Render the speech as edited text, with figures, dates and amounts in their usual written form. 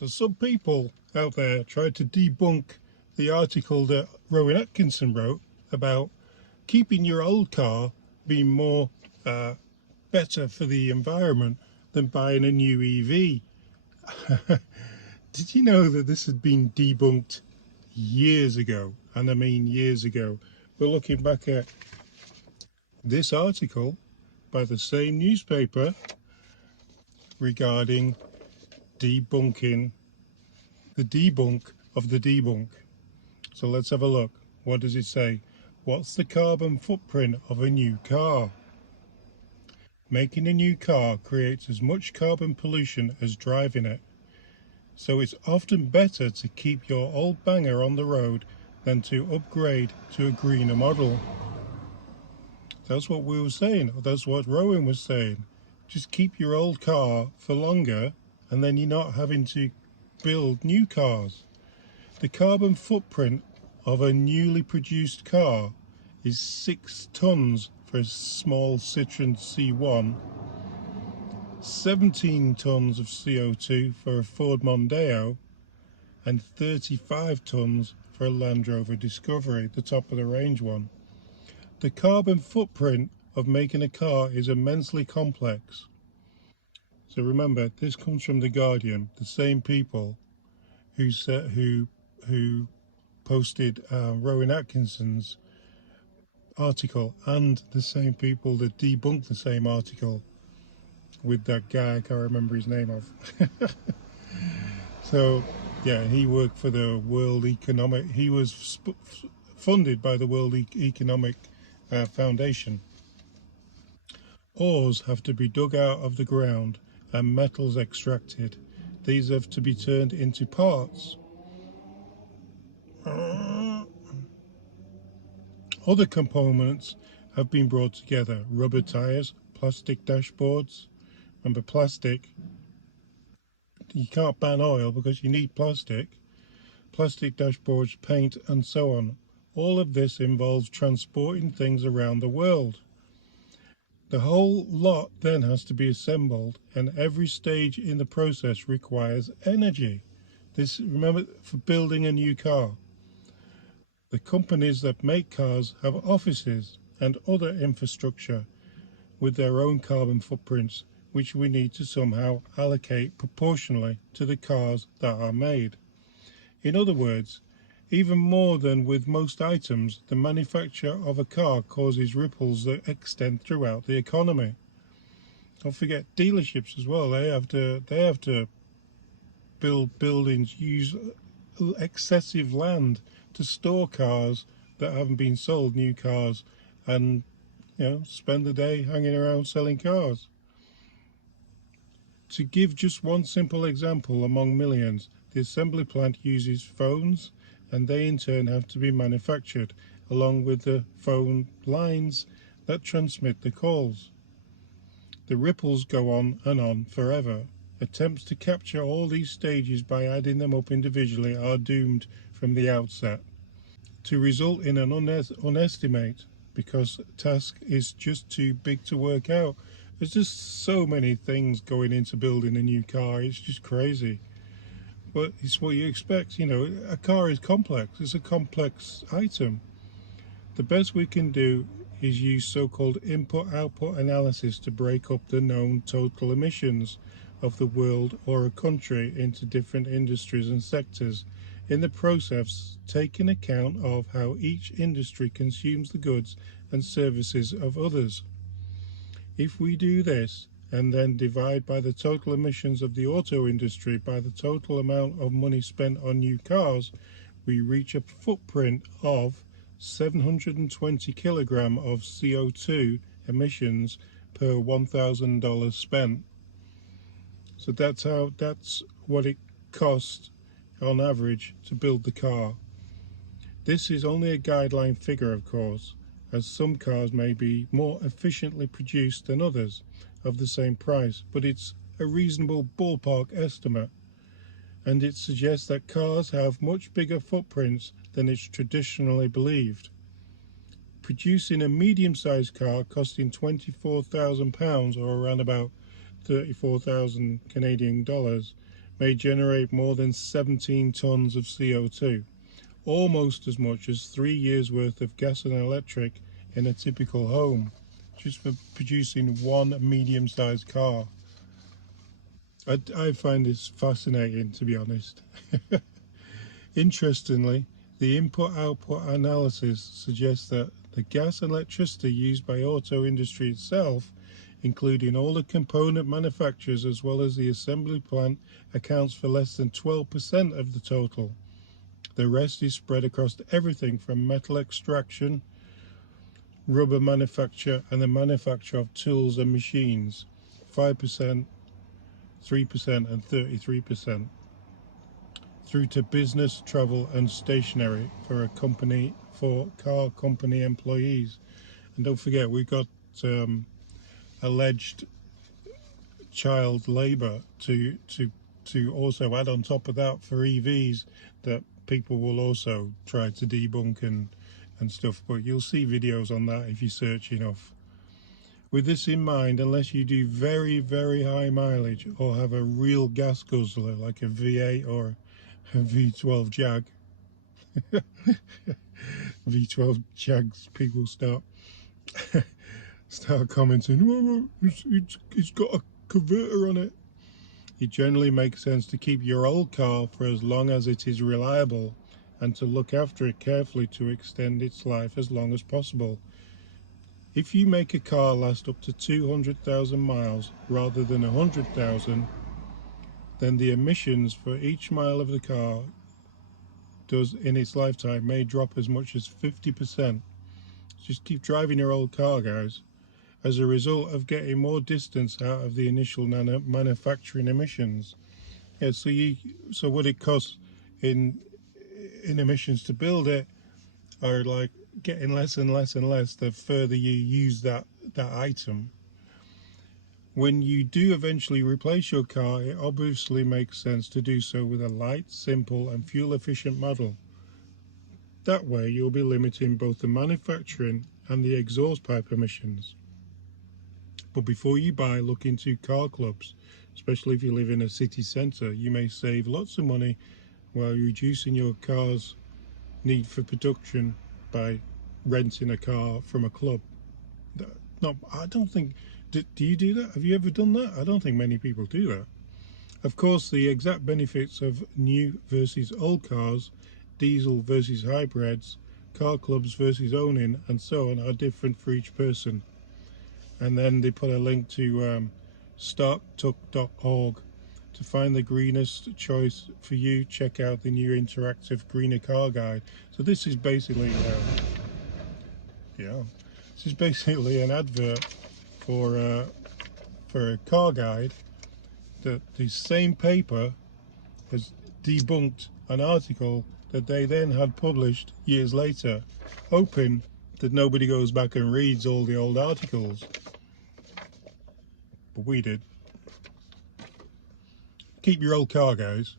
So some people out there tried to debunk the article that Rowan Atkinson wrote about keeping your old car being more better for the environment than buying a new EV. Did you know that this had been debunked years ago? And I mean years ago. We're looking back at this article by the same newspaper regarding debunking the debunk of the debunk. So let's have a look. What does it say? What's the carbon footprint of a new car? Making a new car creates as much carbon pollution as driving it. So it's often better to keep your old banger on the road than to upgrade to a greener model. That's what we were saying. That's what Rowan was saying. Just keep your old car for longer and then you're not having to build new cars. The carbon footprint of a newly produced car is 6 tons for a small Citroen C1, 17 tons of CO2 for a Ford Mondeo, and 35 tons for a Land Rover Discovery, the top of the range one. The carbon footprint of making a car is immensely complex. So remember, this comes from The Guardian, the same people who posted Rowan Atkinson's article, and the same people that debunked the same article with that guy I can't remember his name of. So yeah, he worked for the World Economic, he was funded by the World Economic Foundation. Ores have to be dug out of the ground and metals extracted. These have to be turned into parts. Other components have been brought together. Rubber tires, plastic dashboards. Remember, plastic, you can't ban oil because you need plastic. Plastic dashboards, paint, and so on. All of this involves transporting things around the world. The whole lot then has to be assembled, and every stage in the process requires energy. This, remember, for building a new car. The companies that make cars have offices and other infrastructure with their own carbon footprints, which we need to somehow allocate proportionally to the cars that are made. In other words, even more than with most items, the manufacture of a car causes ripples that extend throughout the economy. Don't forget dealerships as well. They have to build buildings, use excessive land to store cars that haven't been sold, new cars, and spend the day hanging around selling cars. To give just one simple example among millions, the assembly plant uses phones, and they in turn have to be manufactured along with the phone lines that transmit the calls. The ripples go on forever. Attempts to capture all these stages by adding them up individually are doomed from the outset to result in an unestimate, because the task is just too big to work out. There's just so many things going into building a new car, it's just crazy. But it's what you expect, a car is complex, it's a complex item. The best we can do is use so-called input-output analysis to break up the known total emissions of the world or a country into different industries and sectors. In the process, taking account of how each industry consumes the goods and services of others. If we do this, and then divide by the total emissions of the auto industry by the total amount of money spent on new cars, we reach a footprint of 720 kilogram of CO2 emissions per $1,000 spent. So that's what it costs on average to build the car. This is only a guideline figure, of course, as some cars may be more efficiently produced than others of the same price, but it's a reasonable ballpark estimate, and it suggests that cars have much bigger footprints than is traditionally believed. Producing a medium-sized car costing £24,000 or around about 34,000 Canadian dollars may generate more than 17 tons of CO2, almost as much as 3 years worth of gas and electric in a typical home, just for producing one medium-sized car. I find this fascinating, to be honest. Interestingly, the input-output analysis suggests that the gas and electricity used by auto industry itself, including all the component manufacturers as well as the assembly plant, accounts for less than 12% of the total. The rest is spread across everything from metal extraction, rubber manufacture, and the manufacture of tools and machines, 5%, 3% and 33%, through to business, travel and stationery for car company employees. And don't forget, we've got alleged child labour to also add on top of that for EVs that people will also try to debunk and stuff, but you'll see videos on that if you search enough. With this in mind, unless you do very, very high mileage or have a real gas guzzler like a V8 or a V12 Jag, V12 Jags, people start commenting, oh, it's got a converter on it. It generally makes sense to keep your old car for as long as it is reliable and to look after it carefully to extend its life as long as possible. If you make a car last up to 200,000 miles rather than 100,000, then the emissions for each mile of the car does in its lifetime may drop as much as 50%. Just keep driving your old car, guys, as a result of getting more distance out of the initial manufacturing emissions. Yeah, so what it costs in emissions to build it are like getting less and less and less the further you use that item. When you do eventually replace your car, it obviously makes sense to do so with a light, simple and fuel efficient model. That way you'll be limiting both the manufacturing and the exhaust pipe emissions. But before you buy, look into car clubs, especially if you live in a city centre. You may save lots of money while reducing your car's need for production by renting a car from a club. No, I don't think, do you do that? Have you ever done that? I don't think many people do that. Of course, the exact benefits of new versus old cars, diesel versus hybrids, car clubs versus owning, and so on are different for each person. And then they put a link to startup.org. To find the greenest choice for you, check out the new interactive greener car guide. So this is basically this is basically an advert for a car guide that the same paper has debunked an article that they then had published years later, hoping that nobody goes back and reads all the old articles. But we did. Keep your old car, guys.